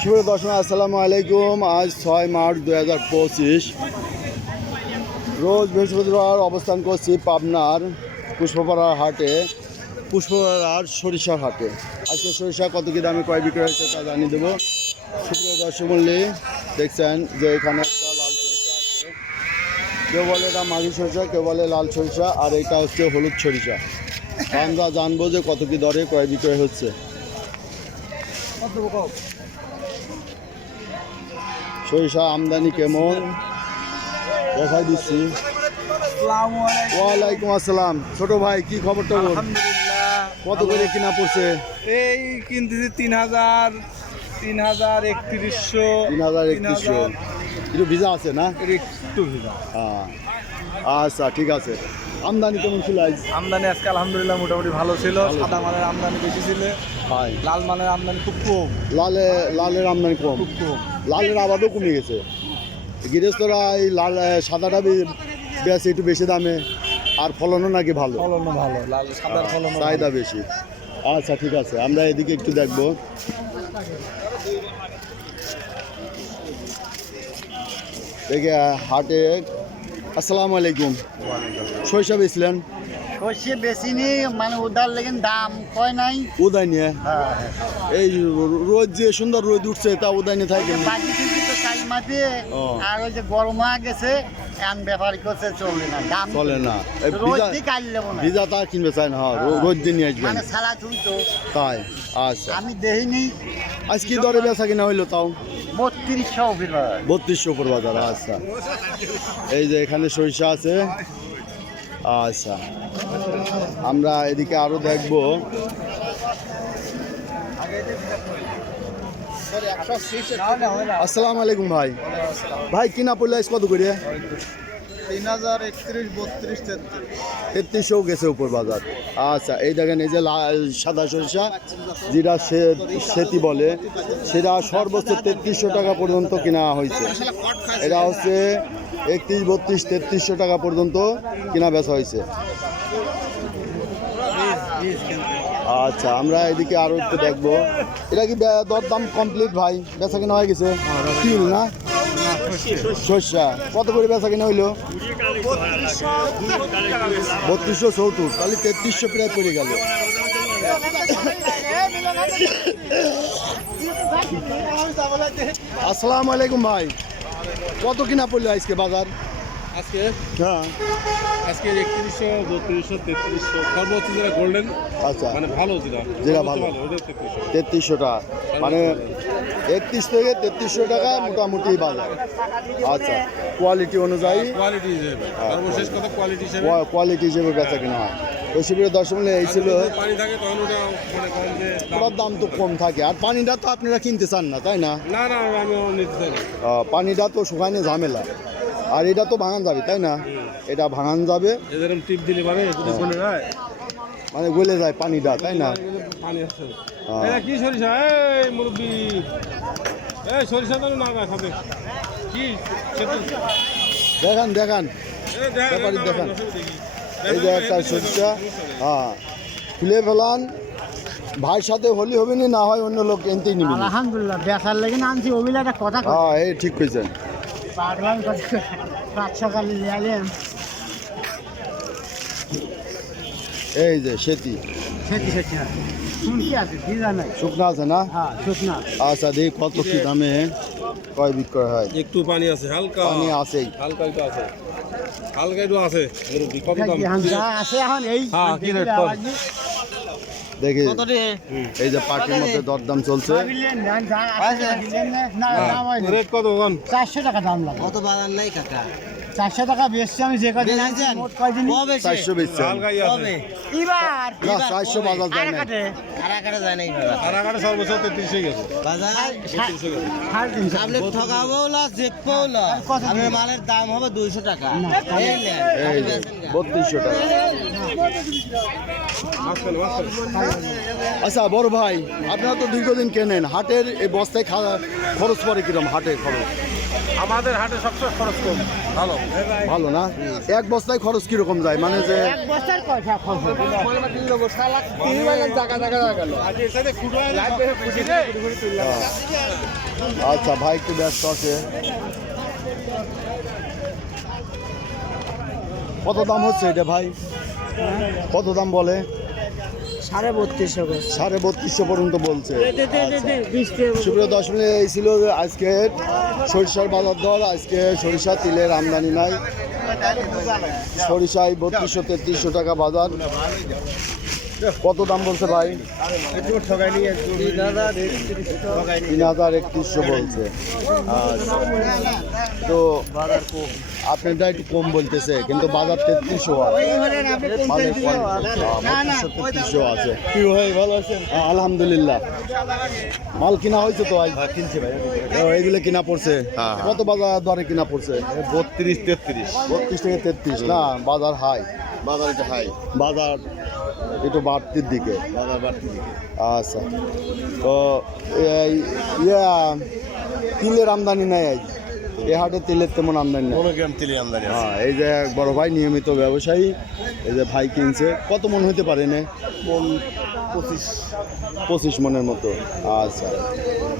শুভ দর্শক, আসসালামু আলাইকুম। আজ ছয় মার্চ দু হাজার পঁচিশ। রোজ বৃহস্পতিবার অবস্থান করছি পাবনার পুষ্পপাড়ার হাটে, পুষ্পপাড়ার সরিষার হাটে। আজকে সরিষা কত কী দামে, কয় বিক্রয় হচ্ছে তা জানিয়ে দেবো। সুপ্রিয় দর্শক মূল্যে দেখছেন যে এখানে একটা লাল সরিষা আছে। কেউ বলে এটা মাঘি সরিষা, কেউ বলে লাল সরিষা, আর এটা হচ্ছে হলুদ সরিষা। আমরা জানব যে কত কী দরে ক্রয় বিক্রয় হচ্ছে। সরিষা আমদানি কেমন? দেখাই দিচ্ছি। ওয়ালাইকুম আসসালাম। ছোট ভাই কি বল আলহামদুলিল্লাহ। কত করে কিনা পড়ছে? এই কিনতেছি তিন হাজার তিন হাজার একত্রিশশো। তিন হাজার একত্রিশশো। একটু ভিজা আছে না? একটু ভিজা। হ্যাঁ আচ্ছা ঠিক আছে। আমদানি কেমন ছিল আজ? আমদানি আজকে আলহামদুলিল্লাহ মোটামুটি ভালো ছিল। সাদা মালের আমদানি বেশি ছিল। লাল মালের আমদানি খুব কম। লালে লালের আমদানি কম। খুব কম। লালের আবাদও কমে গেছে। গৃহস্থরা এই লাল সাদাটা বেশি একটু বেশি দামে আর ফলনও নাকি ভালো। ফলনও ভালো। লাল সাদার ফলন চাহিদা বেশি। আচ্ছা ঠিক আছে। আমরা এদিকে একটু দেখব। দেখে হাটে আসসালামু আলাইকুম। সরিষা বেচলেন? সর্ষে বেশি নেই মানে উদার লেগেন দাম কয় নাই? উদয় নিয়ে? হ্যাঁ এই রোদ যে সুন্দর রোদ উঠছে তা উদয় নিয়ে থাকে বাকি থেকে তো চাই মাঝে আর ওই যে গরম হয়ে গেছে এন ব্যাপারী করছে চলবে না দাম চলে না। ভিজা দিয়ে কাল নেব না। ভিজা তা কিনবে চায় না হ্যাঁ, রোদ দিয়ে নিয়ে আসবেন। মানে সারা তুই তো। তাই আচ্ছা। আমি দেখিনি। আজ কি দরে বেচা কিনা হইল তাও? বত্রিশশো অভিনয় বত্রিশশো উপর বাজার আচ্ছা। এই যে এখানে সরিষা আছে। আচ্ছা। আমরা এদিকে আরও দেখব। আসসালামু আলাইকুম ভাই। ভাই, কিনা পড়লে কত করে? তিন হাজার একত্রিশ বত্রিশ তেত্রিশ তেত্রিশশো গেছে উপর বাজার। আচ্ছা এই দেখেন, এই যে সাদা সরিষা, যেটা সেতি বলে, সেটা সর্বোচ্চ তেত্রিশশো টাকা পর্যন্ত কেনা হয়েছে। এটা হচ্ছে একত্রিশ, বত্রিশ, তেত্রিশশো টাকা পর্যন্ত কেনা বেচা হয়েছে। আচ্ছা আমরা এদিকে আরও একটু দেখব। এটা কি দরদাম কমপ্লিট ভাই? বেচা কিনা হয়ে গেছে? তিল না? শস্যা। কত করে বেচা কিনা হইল? বত্রিশশো চৌত্রিশ তাহলে তেত্রিশশো প্রায় পড়ে গেল। আসসালামু আলাইকুম ভাই। কত কিনা পড়ল আজকে বাজার? আজকে? হ্যাঁ। আজকে একত্রিশশো বত্রিশশো তেত্রিশশো সর্বোচ্চ যেটা গোল্ডেন আচ্ছা। মানে ভালো যেটা। যেটা ভালো। তেত্রিশশো। তেত্রিশশো টাকা। মানে একত্রিশ থেকে তেত্রিশশো টাকা মোটামুটি বাজার। আচ্ছা। কোয়ালিটি অনুযায়ী কোয়ালিটি হিসেবে। সর্বশেষ কথা কোয়ালিটি হিসেবে। কোয়ালিটি হিসেবে বেচা কিনা হয়। তো শিবিরের দর্শক এই ছিল। যদি পানি থাকে তখন ওটা মনে দাম- ওটার দাম তো কম থাকে। আর পানিটা তো আপনারা কিনতে চান না তাই না? পানিটা তো শুকানে ঝামেলা। আর এটা তো ভাঙান যাবে তাই না? এটা ভাঙান যাবে। টিপ দিলে হ্যাঁ। মানে গলে যায় পানিটা তাই না? পানি। কি সরিষা? এই মুরব্বি। এই সরিষা তো না না খাবে। কি? দেখান দেখান। ব্যাপারী দেখান। এই যে একটা সরিষা হ্যাঁ। খুলে ফেলান। ভাইয়ের সাথে হলি হবে না না হয় অন্য লোক এনতেই নিবি না। আলহামদুলিল্লাহ বেচার লেগে আনছি একটা কথা হ্যাঁ এই ঠিক কইছেন এই যে সেতি। আছে ভিজা নাই শুকনা আছে না? হ্যাঁ আচ্ছা দেখি কত কি দামে কয় বিক্রয় হয়? একটু পানি আছে হালকা। পানি আছেই। হালকা আছে। হালকা একটু আছে। কত দাম যা আছে এখন এই হ্যাঁ, কি রেট দেখি এই যে পার্টির মধ্যে দরদাম চলছে। দিলেন না, যা আছে দিলেন না, না, দাম হয়নি। রেট কত চারশো টাকা দাম লাগে। কত বাজার নাই কাকা। চারশো টাকা বেচছি আমি যে কদিন আনছি? মোট কয়দিন? চারশো কবে? এবার। না চারশো বাজার যায় না কাটে যায় নাই বাবা সর্বোচ্চ তেত্রিশে গেছে। বাজার? তেত্রিশে গেছে। সাড়ে তিনশো। আপনি ঠকাবো না চেপবো না। আপনার মালের দাম হবে দুইশো টাকা। এই বত্রিশশো আচ্ছা বড় ভাই আপনারা তো দীর্ঘদিন কেনেন হাটের এই বস্তায় খাওয়া খরচ পড়ে কিরম হাটের খরচ? আমাদের হাটে সবচেয়ে খরচ কম। ভালো। ভালো না? এক বস্তায় খরচ কীরকম যায়? মানে যে আচ্ছা ভাই একটু ব্যস্ত আছে। কত দাম হচ্ছে এটা ভাই? কত দাম বলে? সাড়ে বত্রিশশো সাড়ে বত্রিশশো পর্যন্ত বলছে। সুপ্রিয় দশ মিনিট এই ছিল আজকে সরিষার বাজার দর। আজকে সরিষা তিলের আমদানি নাই। সরিষায় বত্রিশশো তেত্রিশশো টাকা বাজার। কত দাম বলছে ভাই? তিন হাজার একত্রিশশো বলছে। আচ্ছা। তো আপনারটা একটু কম বলতেছে কিন্তু বাজার তেত্রিশশো আছে। তেত্রিশশো আছে কি ভাই ভালো আছেন আলহামদুলিল্লাহ। মাল কিনা হয়েছে তো আজ? কিনছে ভাই এইগুলো কিনা পড়ছে? কত বাজার দরে কিনা পড়ছে? বত্রিশ তেত্রিশ। বত্রিশ থেকে তেত্রিশ না বাজার হাই বাজার এটা হাই। বাজার একটু বাড়তির দিকে বাজার বাড়তি দিকে। আচ্ছা। তো এই ইয়া তিলের আমদানি নাই আজ। এ হাটে তিলের তেমন আমদানি নাই। গ্রাম তেলে আমদানি হ্যাঁ এই যে এক বড় ভাই নিয়মিত ব্যবসায়ী এই যে ভাই কিনছে কত মন হতে পারে না মন পঁচিশ। পঁচিশ মনের মতো। আচ্ছা।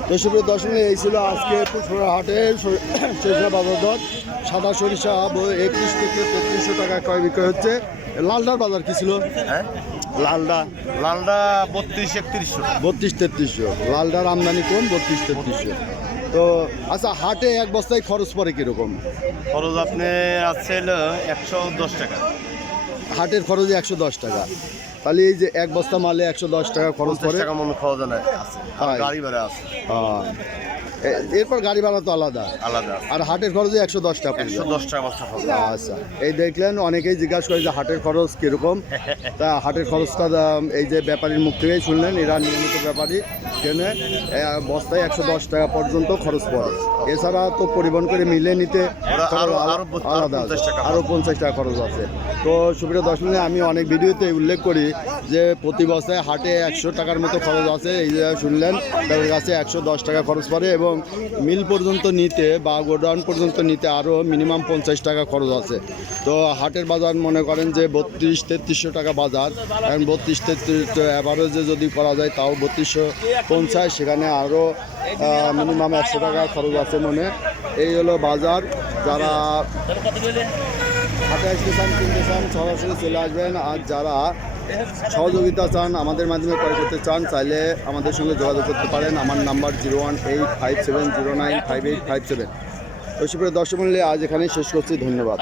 তো সুপ্রিয় দর্শক এই ছিল আজকে পুষ্পরা হাটে সরিষা বাজার দর। সাদা সরিষা একত্রিশ থেকে তেত্রিশশো টাকা ক্রয় বিক্রয় হচ্ছে। লালদার বাজার কি ছিল? হ্যাঁ? লালদা লালটা বত্রিশ একত্রিশশো। বত্রিশ তেত্রিশশো। লালদার আমদানি কম বত্রিশ তেত্রিশশো। তো আচ্ছা হাটে এক বস্তায় খরচ পড়ে কীরকম? খরচ আপনি আছে একশো দশ টাকা। হাটের খরচে একশো দশ টাকা। তাহলে এই যে এক বস্তা মালে একশো দশ টাকা খরচ পড়ে। টাকা মনে যায় আছে। গাড়ি ভাড়া আছে। হ্যাঁ। এরপর গাড়ি ভাড়া তো আলাদা। আলাদা। আর হাটের খরচে একশো দশ টাকা। একশো দশ টাকা আচ্ছা। এই দেখলেন অনেকেই জিজ্ঞাসা করে যে হাটের খরচ কীরকম? তা হাটের খরচটা এই যে ব্যাপারীর মুখ থেকেই শুনলেন এরা নিয়মিত ব্যাপারী কেনে বস্তায় একশো দশ টাকা পর্যন্ত খরচ পড়ে। এছাড়া তো পরিবহন করে মিলে নিতে আলাদা আরও 50 টাকা আরও পঞ্চাশ টাকা খরচ আছে। তো সুপ্রিয় দশ মিনিটে আমি অনেক ভিডিওতে উল্লেখ করি যে প্রতি বস্তায় হাটে একশো টাকার মতো খরচ আছে। এই যে শুনলেন তাদের কাছে একশো দশ টাকা খরচ পড়ে এবং মিল পর্যন্ত নিতে বা গোডাউন পর্যন্ত নিতে আরও মিনিমাম পঞ্চাশ টাকা খরচ আছে। তো হাটের বাজার মনে করেন যে বত্রিশ তেত্রিশশো টাকা বাজার। এখন বত্রিশ তেত্রিশ অ্যাভারেজে যদি করা যায় তাও বত্রিশশো পঞ্চাশ, সেখানে আরও মিনিমাম একশো টাকা খরচ আছে মনে। এই হলো বাজার। যারা হাটে কিষান কিনতে চান, সরাসরি চলে আসবেন। আর যারা সহযোগিতা চান, আমাদের মাধ্যমে ক্রয় করতে চান, চাইলে আমাদের সঙ্গে যোগাযোগ করতে পারেন। আমার number zero one eight five seven zero nine five eight five seven. সুপ্রিয় দর্শক মূল্যে আজ এখানেই শেষ করছি। ধন্যবাদ।